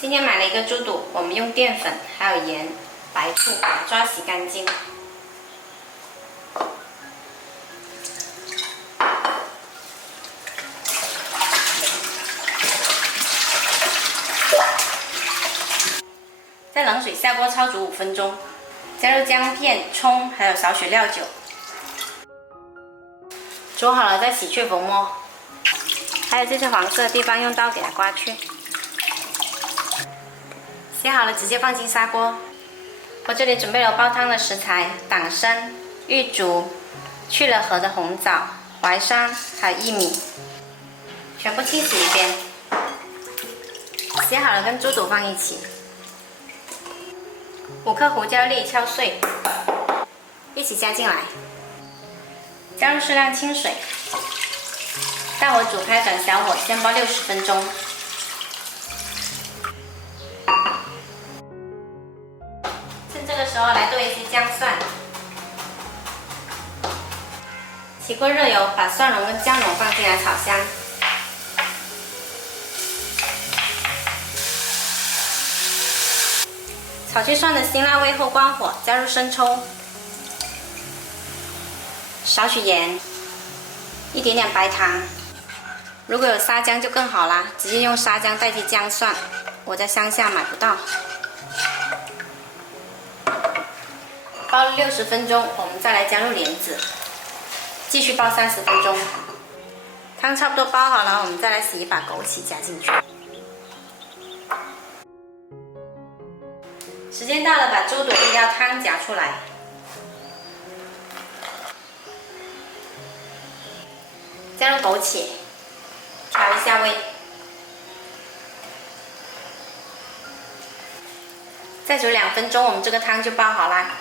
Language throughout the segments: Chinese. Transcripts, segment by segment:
今天买了一个猪肚，我们用淀粉还有盐、白醋把它抓洗干净。在冷水下锅焯煮5分钟，加入姜片、葱，还有少许料酒。煮好了再洗去浮沫，还有这些黄色的地方用刀给它刮去。洗好了直接放进砂锅。我这里准备了煲汤的食材：党参、玉竹、去了核的红枣、淮山，还有薏米，全部清洗一遍。洗好了跟猪肚放一起。5颗胡椒粒敲碎，一起加进来。加入适量清水，大火煮开，转小火先煲60分钟。趁这个时候来剁一些姜蒜。起锅热油，把蒜蓉跟姜蓉放进来炒香。炒去蒜的辛辣味后关火，加入生抽。少许盐，一点点白糖。如果有沙姜就更好啦，直接用沙姜代替姜蒜，我在乡下买不到。煲了60分钟，我们再来加入莲子，继续煲30分钟。汤差不多煲好了，我们再来洗一把枸杞加进去。时间到了，把猪肚一料汤夹出来。加入枸杞，调一下味，再煮2分钟，我们这个汤就煲好啦。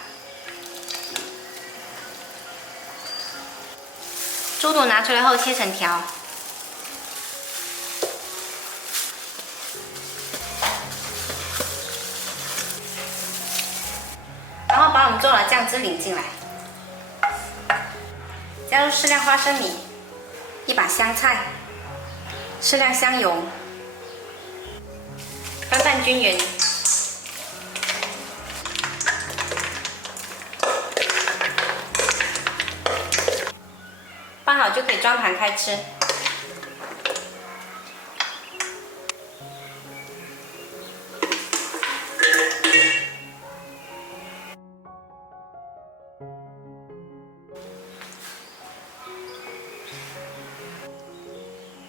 猪肚拿出来后切成条，然后把我们做好的酱汁淋进来，加入适量花生米。1把香菜，适量香油，翻拌均匀。拌好就可以装盘开吃。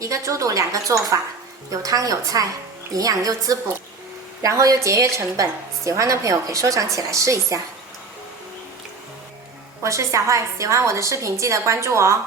一个猪肚2个做法，有汤有菜，营养又滋补，然后又节约成本。喜欢的朋友可以收藏起来试一下。我是小坏，喜欢我的视频记得关注我哦。